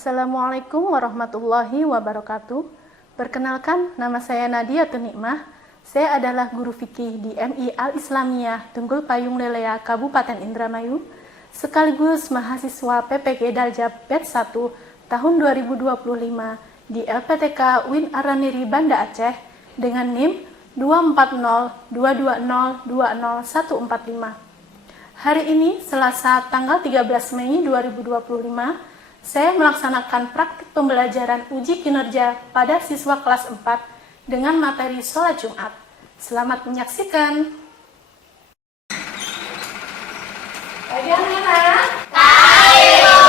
Assalamualaikum warahmatullahi wabarakatuh. Perkenalkan, nama saya Nadia Tunikmah. Saya adalah guru fikih di MI Al-Islamiyah Tunggul Payung Lelea, Kabupaten Indramayu, sekaligus mahasiswa PPG Daljab Batch 1 tahun 2025 di LPTK UIN Araniri Banda Aceh dengan NIM 24022020145. Hari ini, Selasa tanggal 13 Mei 2025, saya melaksanakan praktik pembelajaran uji kinerja pada siswa kelas 4 dengan materi sholat Jumat. Selamat menyaksikan. Pagi anak-anak. Ayo.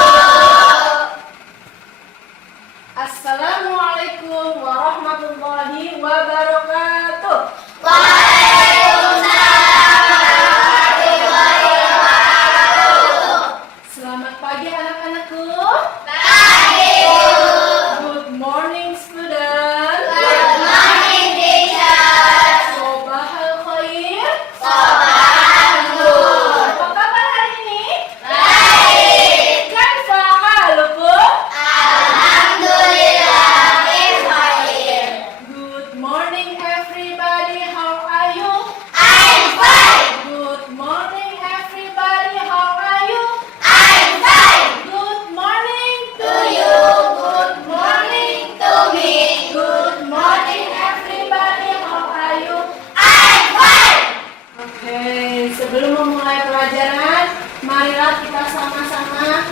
Assalamualaikum warahmatullahi wabarakatuh. Selamat pagi anak-anakku. Pagi. Good morning student. Good morning teacher. Sobahal khair. Sobahal nur. Apa kabar hari ini? Baik. Kaifa halukum? Alhamdulillah khair. Good morning everybody. How are you? I'm fine. Good morning everybody. How are you? I'm fine. Good morning To you. Good morning to me. Good morning everybody. How are you? I'm fine. Oke, sebelum memulai pelajaran, marilah kita sama-sama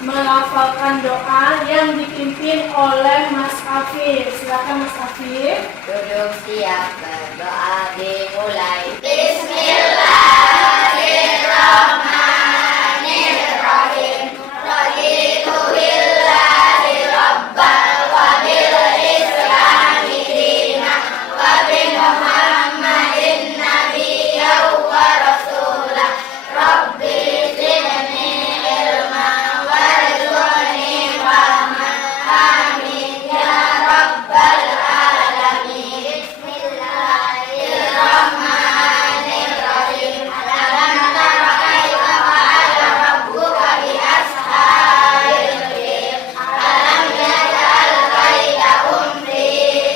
melafalkan doa yang dipimpin oleh Mas Afif. Silakan Mas Afif. Duduk siap, berdoa dimulai. Bismillahirrahmanirrahim. Raditu billahi rabban wa bil islami dinan wa bi Muhammadin nabiyyan wa rasulah. Rabbi zidni ilman warzuqni fahman. Amin ya rabbal alamin. Bismillahirrahmanirrahim. Alam tara kaifa fa'ala rabbuka bi ashabil fil. Alam yaj'al kaidahum fi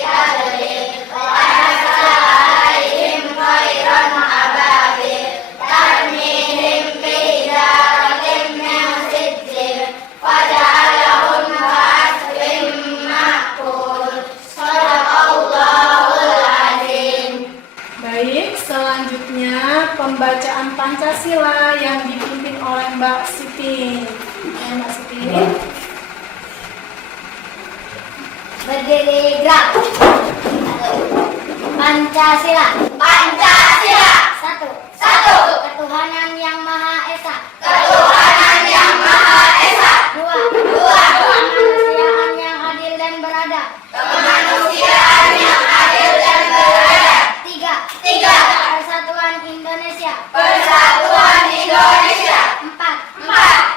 tadlil wa arsala 'alaihim tayran ababil tarmihim bihijaratin min sijil faja'alahum ka'asfin ma'kul. Shadaqallahul azim. Baik, selanjutnya pembacaan Pancasila yang dipimpin oleh Mbak Siti. Mbak Siti. Berdiri gerak. Pancasila. Pancasila. Satu. Ketuhanan yang Maha Esa. Ketuhanan yang Maha Esa. Dua. Kemanusiaan yang adil dan beradab. Kemanusiaan yang adil dan beradab. Tiga. Persatuan Indonesia. Persatuan Indonesia. Empat.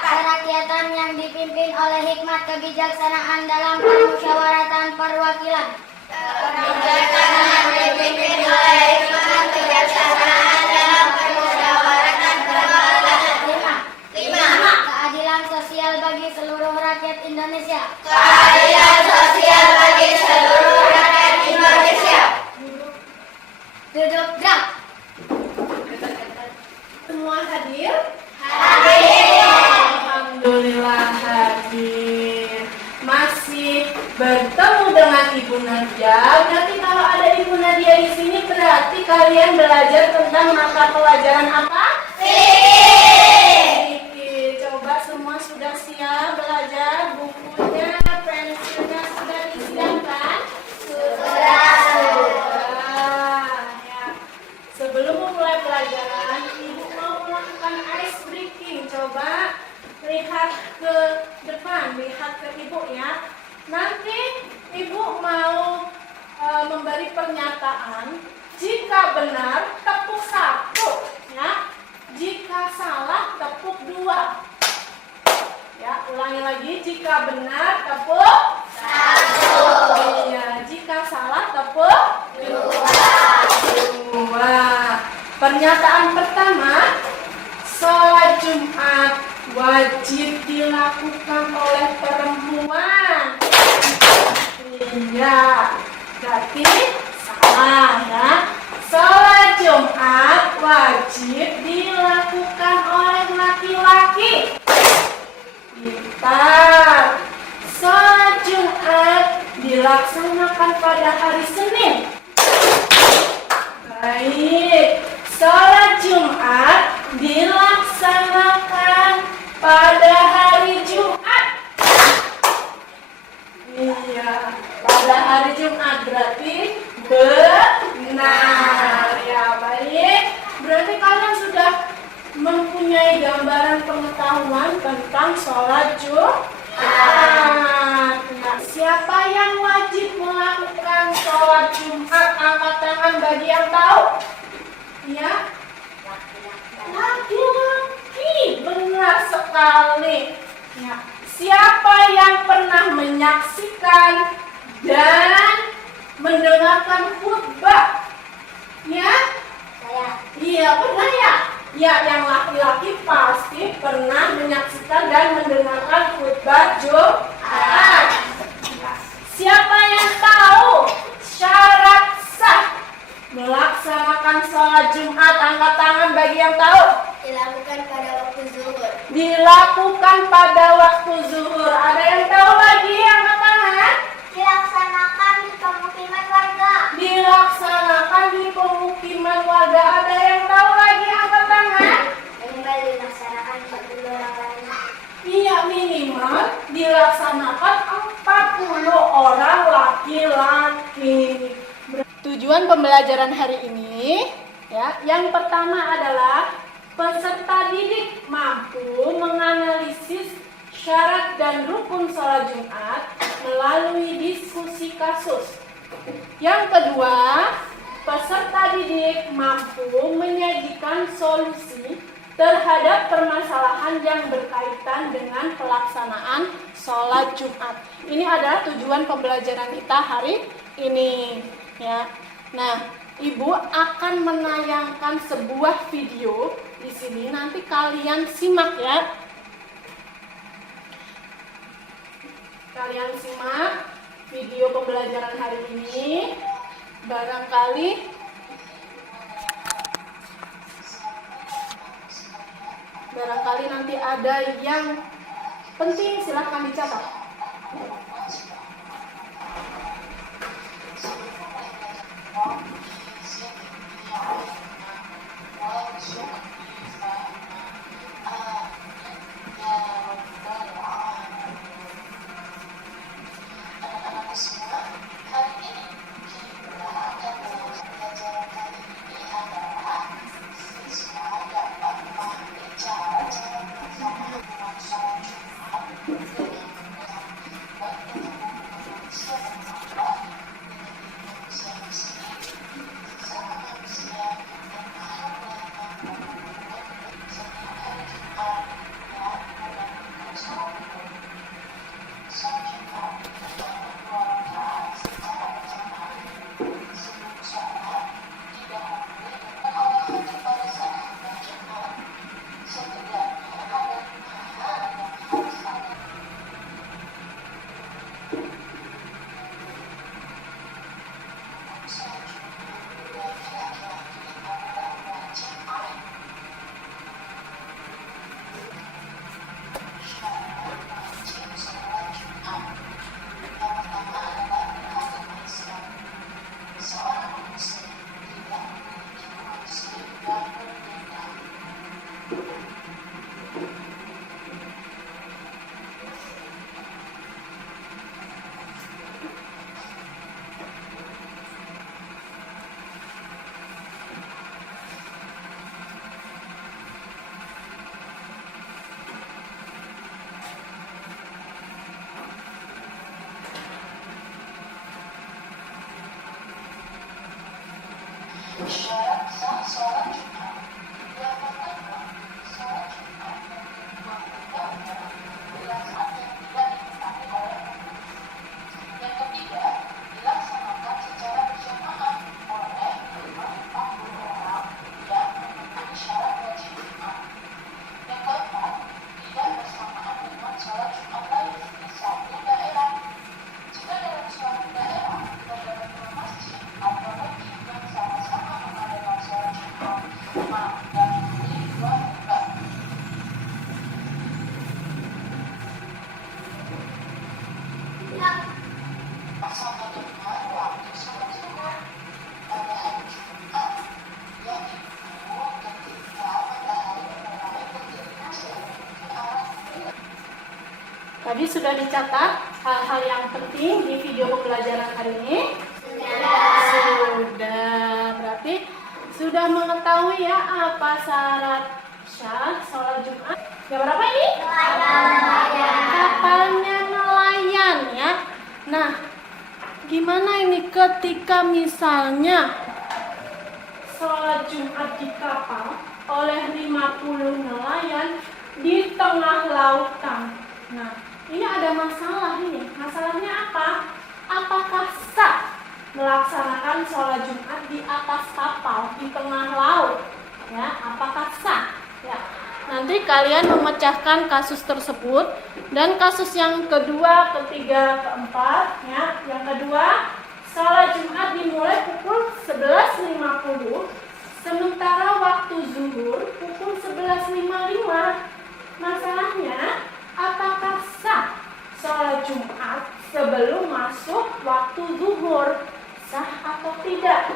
Kerakyatan yang dipimpin oleh hikmat kebijaksanaan dalam permusyawaratan perwakilan. Kebijaksanaan yang dipimpin oleh hikmat kebijaksanaan dalam permusyawaratan perwakilan. Lima. Keadilan sosial bagi seluruh rakyat Indonesia. Keadilan sosial bagi seluruh rakyat Indonesia. Duduk gerak. Semua hadir? Hadir. Alhamdulillah hadir. Masih bertemu dengan Ibu Nadia. Berarti kalau ada Ibu Nadia di sini berarti kalian belajar tentang mata pelajaran apa? Fikih. Coba semua sudah siap belajar, bukunya, pensilnya sudah disiapkan? Sudah. Ya. Sebelum memulai pelajaran, Ibu mau melakukan ice breaking. Coba lihat ke depan, lihat ke Ibu ya. Nanti Ibu mau memberi pernyataan. Jika benar, tepuk 1 ya. Jika salah, tepuk 2. Ya, ulangi lagi. Jika benar, tepuk 1. Iya, jika salah, tepuk 2. Pernyataan pertama, sholat Jumat wajib dilakukan oleh perempuan. Iya, berarti salah ya. Sholat Jumat wajib dilakukan oleh laki-laki. Pintar. Sholat Jumat dilaksanakan pada hari Senin. Baik. Sholat Jumat dilaksanakan pada hari Jumat. Iya, pada hari Jumat berarti benar. Ya, baik. Berarti kalian sudah mempunyai gambaran pengetahuan tentang sholat Jumat. Nah, siapa yang wajib melakukan sholat Jumat? Angkat tangan bagi yang tahu. Ya, laki-laki. Benar sekali. Ya. Siapa yang pernah menyaksikan dan mendengarkan khutbah? Ya? Saya. Iya, pernah ya? Ya, yang laki-laki pasti pernah menyaksikan dan mendengarkan khutbah Jumat. Siapa yang tahu syarat sah melaksanakan sholat Jumat? Angkat tangan bagi yang tahu. Dilakukan pada waktu zuhur. Dilakukan pada waktu zuhur. Ada yang tahu lagi? Angkat tangan. Dilaksanakan di pemukiman warga. Dilaksanakan di pemukiman warga. Ada yang tahu lagi? Angkat tangan. Minimal dilaksanakan 40 orang lain. Iya, minimal dilaksanakan 40 orang laki-laki. Tujuan pembelajaran hari ini ya, yang pertama adalah peserta didik mampu menganalisis syarat dan rukun sholat Jumat melalui diskusi kasus. Yang kedua, peserta didik mampu menyajikan solusi terhadap permasalahan yang berkaitan dengan pelaksanaan sholat Jumat. Ini adalah tujuan pembelajaran kita hari ini. Ya, nah, Ibu akan menayangkan sebuah video di sini. Nanti kalian simak ya. Kalian simak video pembelajaran hari ini. Barangkali nanti ada yang penting, silahkan dicatat. Syarat sah sholat Jumat. Yang pertama, sholat Jumat dilakukan bila saat yang tidak dimintai oleh pemerintah. Yang ketiga, dilaksanakan secara berjamaah oleh 40 orang yang memenuhi syarat wajib Jumat. Yang keempat, tidak Tadi sudah dicatat hal-hal yang penting di video pembelajaran hari ini? Sudah. Berarti sudah mengetahui ya apa syarat syah sholat Jumat? Yang berapa ini? Kapalnya nelayan ya. Nah, gimana ini ketika misalnya sholat Jumat di kapal oleh 50 nelayan di tengah lautan? Nah, ini ada masalah ini. Masalahnya apa? Apakah sah melaksanakan sholat Jumat di atas kapal di tengah laut? Ya, apakah sah? Ya. Nanti kalian memecahkan kasus tersebut dan kasus yang kedua, ketiga, keempat. Ya, yang kedua, sholat Jumat dimulai pukul 11.50, sementara waktu zuhur pukul 11.55. Masalahnya, apakah sah sholat Jumat sebelum masuk waktu zuhur? Sah atau tidak?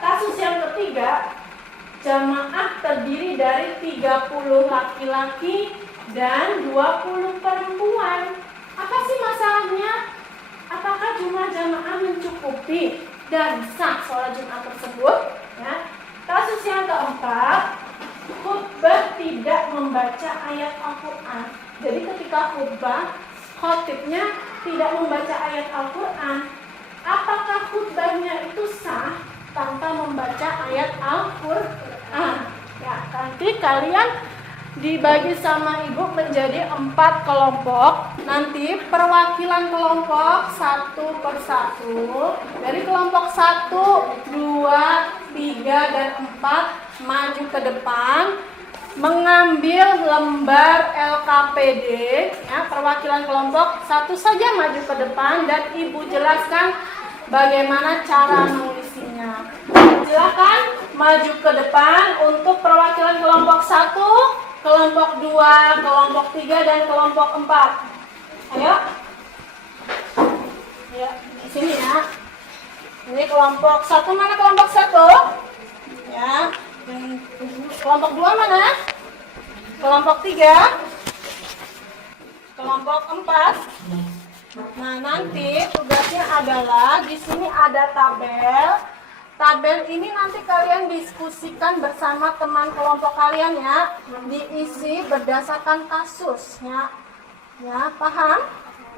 Kasus yang ketiga, jamaah terdiri dari 30 laki-laki dan 20 perempuan. Apa sih masalahnya? Apakah jumlah jamaah mencukupi dan sah sholat Jumat tersebut? Ya. Kasus yang keempat, khutbah tidak membaca ayat Al-Quran. Jadi ketika khutbah, khotibnya tidak membaca ayat Al-Quran. Apakah khutbahnya itu sah tanpa membaca ayat Al-Quran? Ya, nanti kalian dibagi sama ibu menjadi 4 kelompok. Nanti perwakilan kelompok satu persatu. Dari kelompok 1, 2, 3, dan 4 maju ke depan, mengambil lembar LKPD. Ya, perwakilan kelompok satu saja maju ke depan dan ibu jelaskan bagaimana cara mengisinya. Silakan maju ke depan untuk perwakilan kelompok 1, kelompok 2, kelompok 3, dan kelompok 4. Ayo. Ya, di sini ya. Ini kelompok 1, mana kelompok 1? Ya. Kelompok 2 mana? Kelompok 3. Kelompok 4. Nah, nanti tugasnya adalah di sini ada tabel. Tabel ini nanti kalian diskusikan bersama teman kelompok kalian ya. Diisi berdasarkan kasus ya. Ya, paham?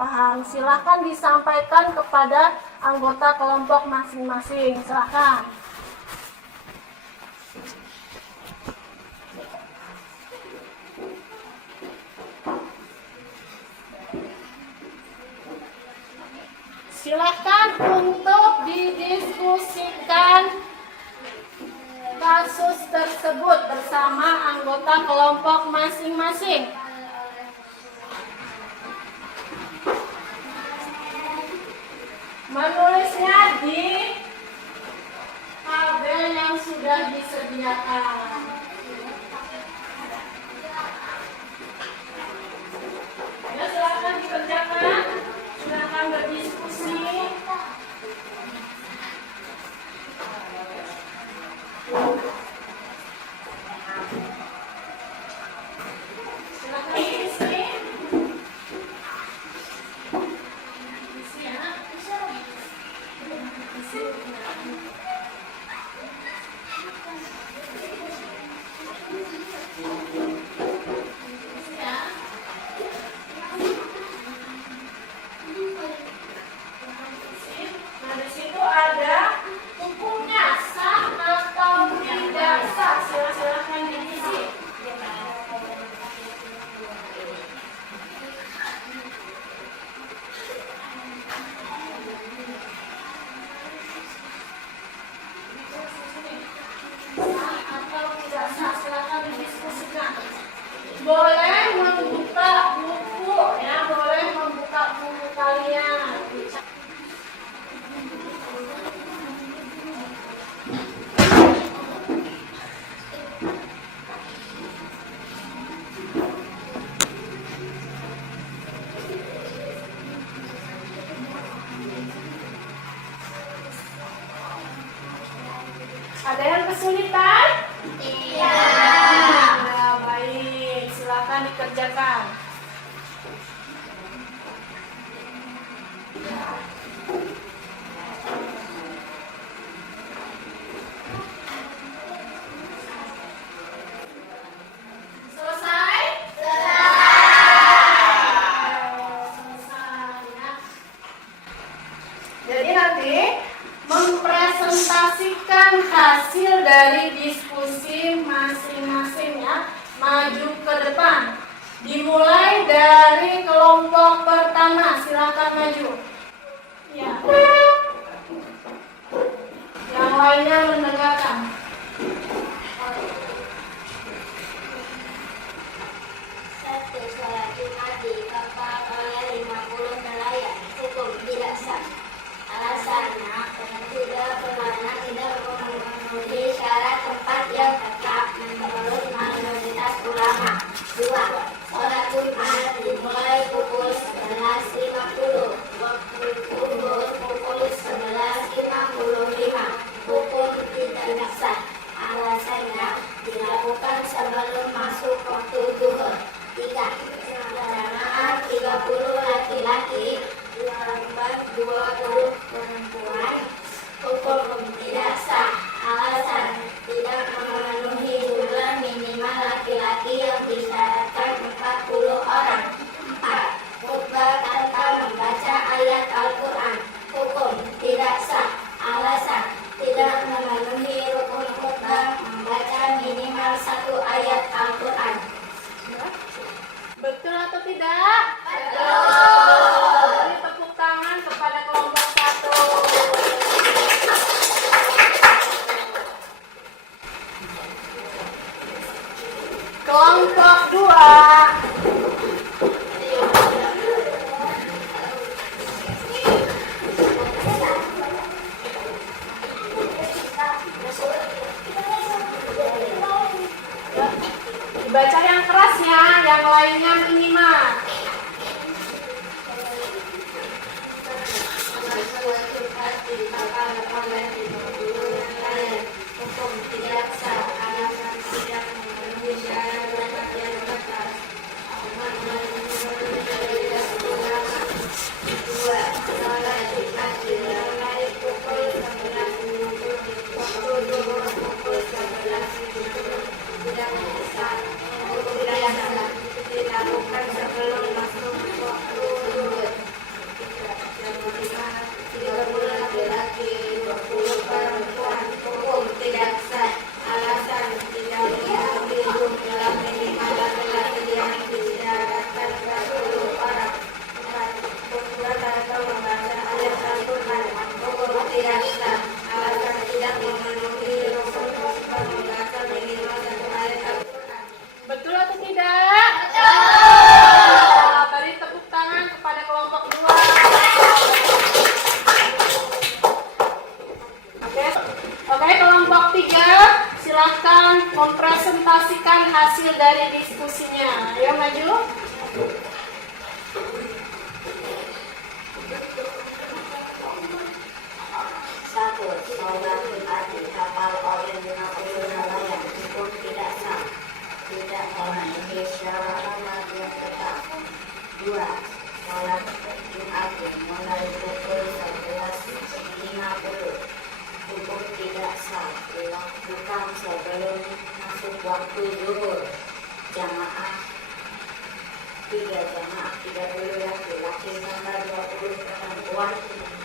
Paham. Silakan disampaikan kepada anggota kelompok masing-masing. Silakan. Silahkan untuk didiskusikan kasus tersebut bersama anggota kelompok masing-masing. Menulisnya di tabel yang sudah disediakan. Ya, silahkan dikerjakan. Silakan berdiskusi. Silakan diisi. Isi ya. Isi. Nah, di situ ada hukumnya sah atau tidak sah. Silakan diisi. Sah atau tidak sah, silakan didiskusikan. Boleh membuka buku ya, boleh membuka buku kalian. Ada yang kesulitan? Tidak. Baik, silakan dikerjakan. berdiskusi masing-masing ya. Maju ke depan. Dimulai dari kelompok pertama. Silakan maju. Ya. Yang lainnya mendengarkan. Satu, sholat Jumat di kapal oleh 50 nelayan. Hukum tidak sah. Alasannya tidak karena tidak memenuhi syarat tempat yang tetap menurut mayoritas ulama. Dua, sholat Jumat dimulai pukul 11.50. Waktu zuhur pukul 11.55. Hukum tidak sah. Alasannya dilakukan sebelum masuk waktu zuhur. Tiga, jamaah 30 laki-laki, 20 perempuan. Hukum tidak sah. Alasan tidak memenuhi jumlah minimal laki-laki yang disyaratkan 40 orang. 4. Khutbah tanpa membaca ayat Al-Quran. Hukum tidak sah. Alasan tidak memenuhi rukun khutbah membaca minimal 1 ayat Al-Quran. Betul atau tidak? Betul. Beri tepuk tangan kepada kelompok 1. Kelompok 2. Dibaca yang keras ya, yang lainnya minimal. Hukum tidak sah. Alasan tidak memenuhi syarat tempat yang tetap. Dua, sholat Jumat dimulai pukul 11.50. Waktu zuhur pukul 11.50. Tidak sah. Hukum tidak sah. Dilakukan sebelum masuk waktu zuhur. 30 laki-laki, 20 perempuan. Hukum tidak sah. Alasan tidak memenuhi jumlah minimal laki-laki yang disyaratkan 40 orang. 4. Khutbah tanpa membaca ayat Al-Quran. Hukum tidak sah. Alasan tidak memenuhi rukun khutbah membaca minimal 1 ayat Al-Quran. Betul atau tidak? Betul. Beri tepuk tangan kepada kelompok 2. Oke, kelompok 3, silakan mempresentasikan hasil dari diskusinya. Ayo maju. Satu, sholat Jumat di kapal oleh 50 nelayan. Hukum tidak sah. Tidak memenuhi syarat tempat yang tetap. Dua, sholat Jumat dimulai pukul 11.50. Hukum tidak sah. Dilakukan sebelum masuk waktu zuhur. Jamaah 30 laki-laki tambah 20 perempuan.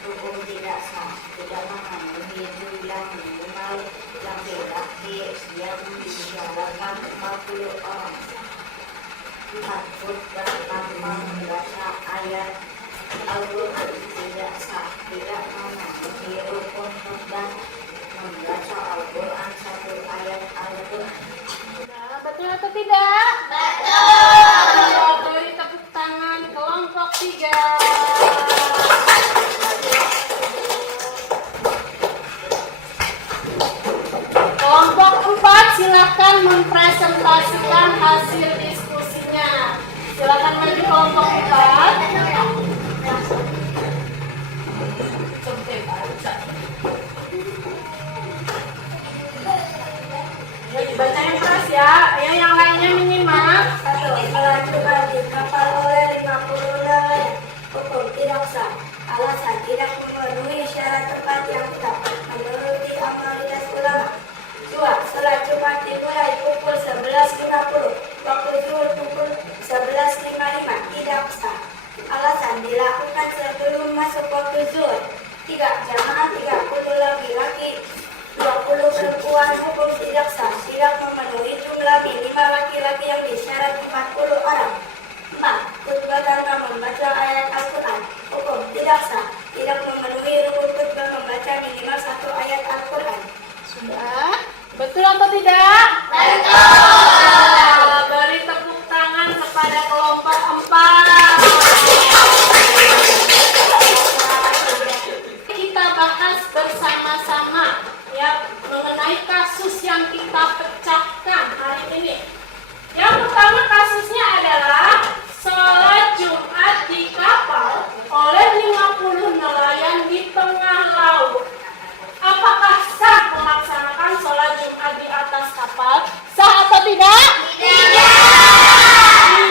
Hukum tidak sah. Tidak memenuhi jumlah minimal laki-laki yang disyaratkan 40 orang. 4. Khutbah tanpa membaca ayat Al-Quran tidak sah. Tidak memenuhi rukun khutbah membaca Al-Quran 1 ayat Al-Quran. Nah, betul atau tidak? Betul. Beri tepuk tangan kelompok 3. Kelompok 4, silakan mempresentasikan hasil diskusinya. Silakan maju kelompok 4. Ya, dibaca yang keras ya. Ayo yang lainnya minimal. Satu, sholat Jumat di kapal oleh 50 nelayan. Hukum tidak sah. Alasan tidak memenuhi syarat tempat yang tetap menuruti mayoritas ulama. Dua, sholat Jumat dimulai pukul 11.50. Waktu zuhur pukul 11.55. Tidak sah. Alasan dilakukan sebelum masuk waktu zuhur. Tiga, jamaah 30 laki-laki, 20 perempuan. Hukum tidak Betul atau tidak? Betul. Beri tepuk tangan kepada kelompok 4. Kita bahas bersama-sama ya mengenai kasus yang kita pecahkan hari ini. Yang pertama kasusnya adalah sholat Jumat di kapal oleh 50 nelayan di tengah laut. Apakah sah melaksanakan sholat Jumat di atas kapal? Sah atau tidak? Tidak.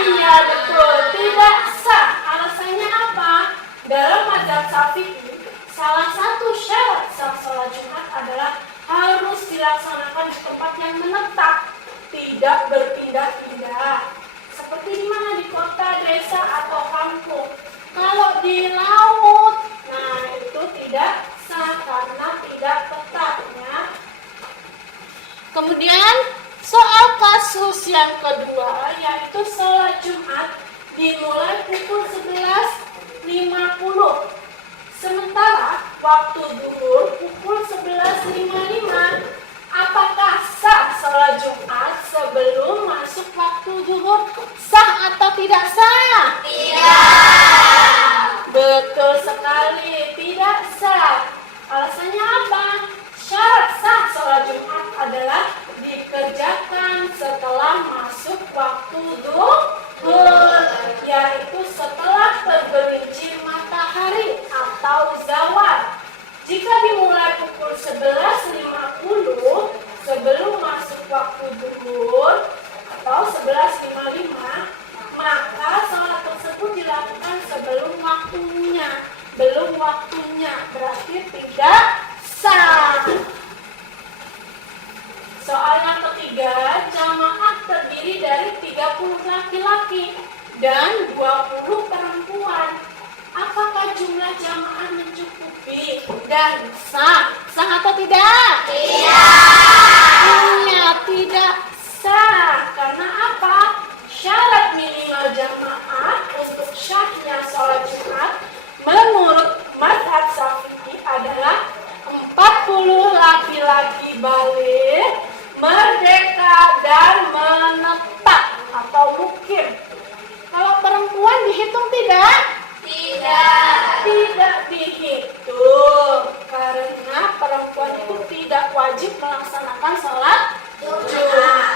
Iya betul, tidak sah. Alasannya apa? Dalam mazhab Syafi'i, salah satu syarat sah sholat Jumat adalah harus dilaksanakan di tempat yang menetap, tidak berpindah-pindah. Seperti di mana? Di kota, desa, atau kampung. Kalau di laut, nah itu tidak sah karena tidak tetapnya. Kemudian soal kasus yang kedua yaitu sholat Jumat dimulai pukul 11.50. Sementara waktu zuhur pukul 11.55. Apakah sah sholat Jumat sebelum masuk waktu zuhur? Sah atau tidak sah? Tidak. Betul sekali, tidak sah. Alasannya apa? Syarat sah sholat Jumat adalah dikerjakan setelah masuk waktu zuhur, yaitu setelah tergelincir matahari atau zawal. Jika dimulai pukul 11.50 sebelum masuk waktu zuhur atau 11.55, maka sholat tersebut dilakukan sebelum waktunya. Belum waktunya berarti tidak sah. Soal yang ketiga, jamaah terdiri dari 30 laki-laki dan 20 perempuan. Apakah jumlah jamaah mencukupi dan sah? Sah atau tidak? Tidak. Tidak sah. Karena apa? Syarat minimal jamaah untuk syahnya sholat Jumat menurut mazhab Syafi'i adalah 40 laki-laki baligh, merdeka dan menetap atau mukim. Kalau perempuan dihitung tidak? Tidak dihitung karena perempuan itu tidak wajib melaksanakan sholat Jumat.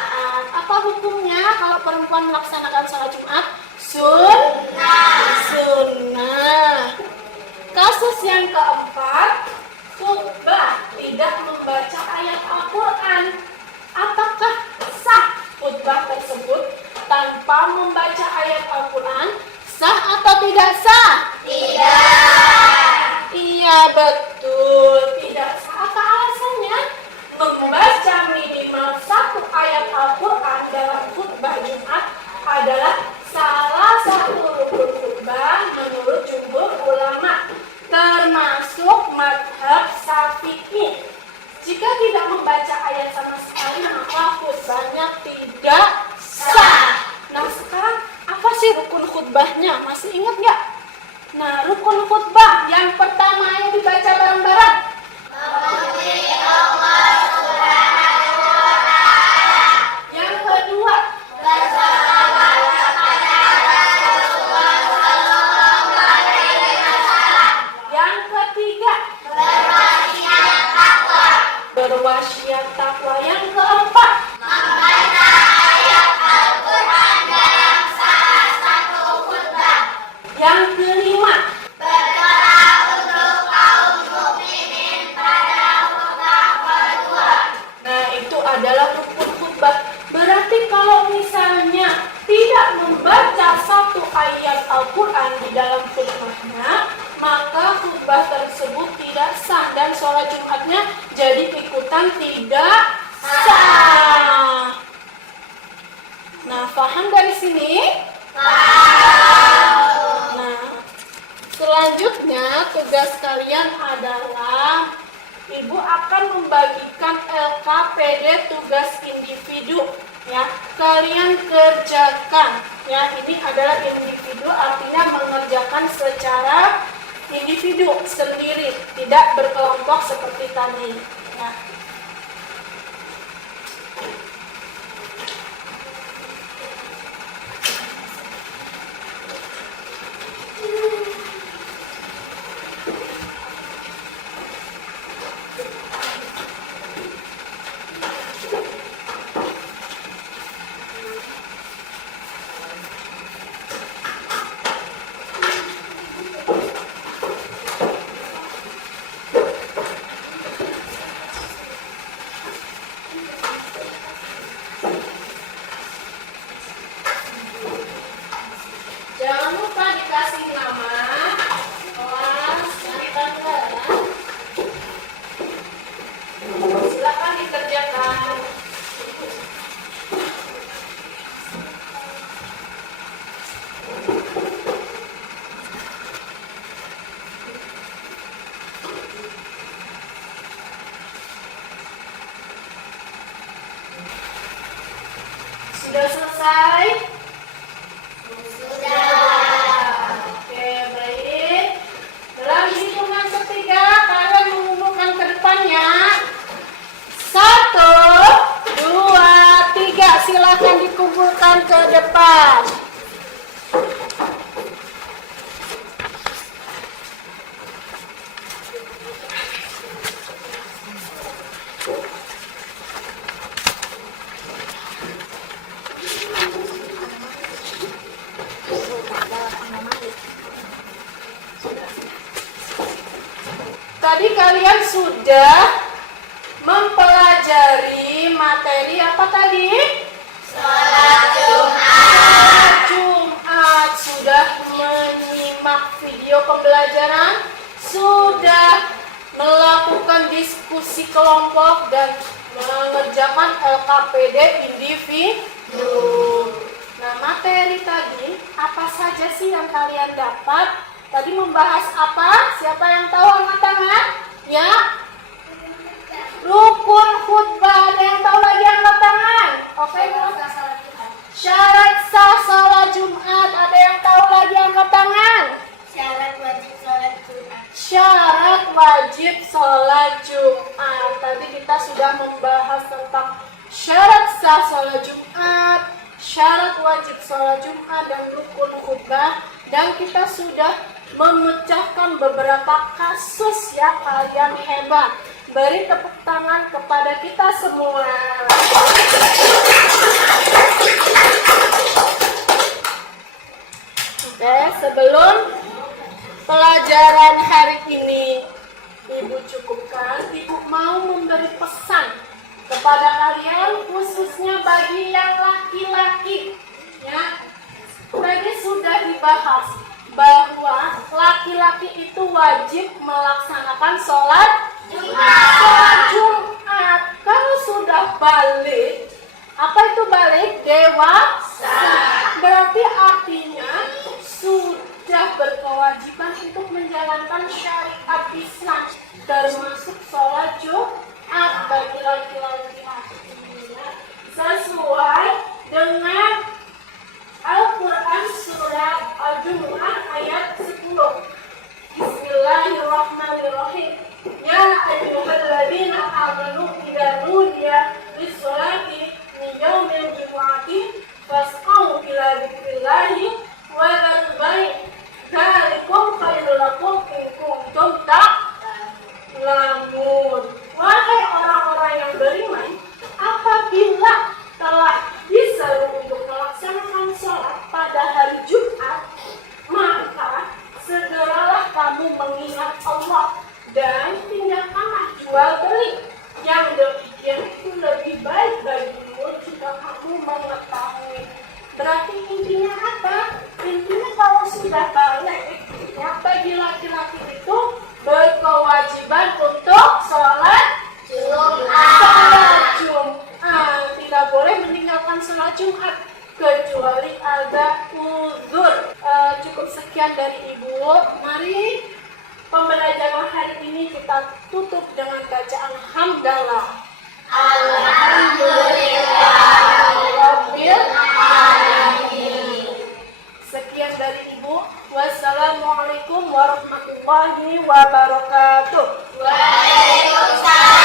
Apa hukumnya kalau perempuan melaksanakan sholat Jumat? Sunnah. Kasus yang keempat, khutbah tidak membaca ayat Al-Quran. Apakah sah khutbah tersebut tanpa membaca ayat Al-Quran? Sah atau tidak sah? Tidak. Iya betul, tidak sah. Apa alasannya? Membaca minimal 1 ayat Al-Quran dalam khutbah Jumat adalah salah satu rukun khutbah menurut jumhur ulama, termasuk mazhab Syafi'i. Jika tidak membaca ayat sama sekali, maka khutbahnya tidak sah. Nah sekarang apa sih rukun khutbahnya? Masih ingat nggak? Nah rukun khutbah yang pertama yang dibaca bareng-bareng. Yang kedua, yang ketiga, berwasiat takwa. Yang keempat, yang kelima, nah itu adalah rukun khutbah. Berarti kalau misalnya tidak membaca 1 ayat Al-Quran di dalam khutbahnya, maka khutbah tersebut tidak sah dan sholat Jumatnya jadi ikutan tidak sah. Nah, paham dari sini? Nah, selanjutnya tugas kalian adalah Ibu akan membagikan LKPD tugas individu ya. Kalian kerjakan ya. Ini adalah individu, artinya mengerjakan secara individu sendiri, tidak berkelompok seperti tadi ya. Jangan lupa dikasih nama, kelas, dan tanggal ya. Silakan dikerjakan. Sudah selesai? Oke, baik. Dalam hitungan ketiga, kalian mengumpulkan ke depannya. 1, 2, 3. Silakan dikumpulkan ke depan. Tadi kalian sudah mempelajari materi apa tadi? Sholat Sholat Jumat. Sudah menyimak video pembelajaran, sudah melakukan diskusi kelompok dan mengerjakan LKPD individu. Nah, materi tadi apa saja sih yang kalian dapat? Tadi membahas apa? Siapa yang tahu angkat tangan? Ya. Rukun khutbah. Ada yang tahu lagi angkat tangan? Oke. Syarat sah salat Jumat. Ada yang tahu lagi angkat tangan? Syarat wajib sholat Jumat. Syarat wajib sholat Jumat. Tadi kita sudah membahas tentang syarat sah sholat Jumat, syarat wajib sholat Jumat, dan rukun khutbah. Dan kita sudah memecahkan beberapa kasus ya. Kalian hebat. Beri tepuk tangan kepada kita semua. Oke, sebelum pelajaran hari ini Ibu cukupkan, Ibu mau memberi pesan kepada kalian, khususnya bagi yang laki-laki ya. Tadi sudah dibahas bahwa laki-laki itu wajib melaksanakan sholat Jumat. Kalau sudah balik, apa itu balik? Dewasa. Berarti artinya sudah berkewajiban untuk menjalankan syariat Islam, termasuk sholat Jumat bagi laki-laki. Sesuai dengan Al-Quran surat Al-Jumu'ah ayat 10. Bismillahirrahmanirrahim. Ya ayyuhalladzina amanu idza nudiya lis-sholati min yaumil jumu'ati fas'au ila dzikrillahi wa dzarul bai'. Dzalikum khairul lakum in kuntum ta'lamun. Wahai orang-orang yang beriman, apabila telah disuruh untuk melaksanakan sholat pada hari Jumat, maka segeralah kamu mengingat Allah dan tinggalkanlah jual beli. Yang demikian itu lebih baik bagimu jika kamu mengetahui. Berarti intinya apa? Intinya kalau sudah balik, ya bagi laki-laki itu berkewajiban untuk sholat Jumat. Tidak boleh meninggalkan sholat Jumat kecuali ada uzur. Cukup sekian dari Ibu. Mari pembelajaran hari ini kita tutup dengan bacaan hamdalah. Alhamdulillahirabbil alamin. Sekian dari Ibu. Wassalamualaikum warahmatullahi wabarakatuh. Waalaikumsalam.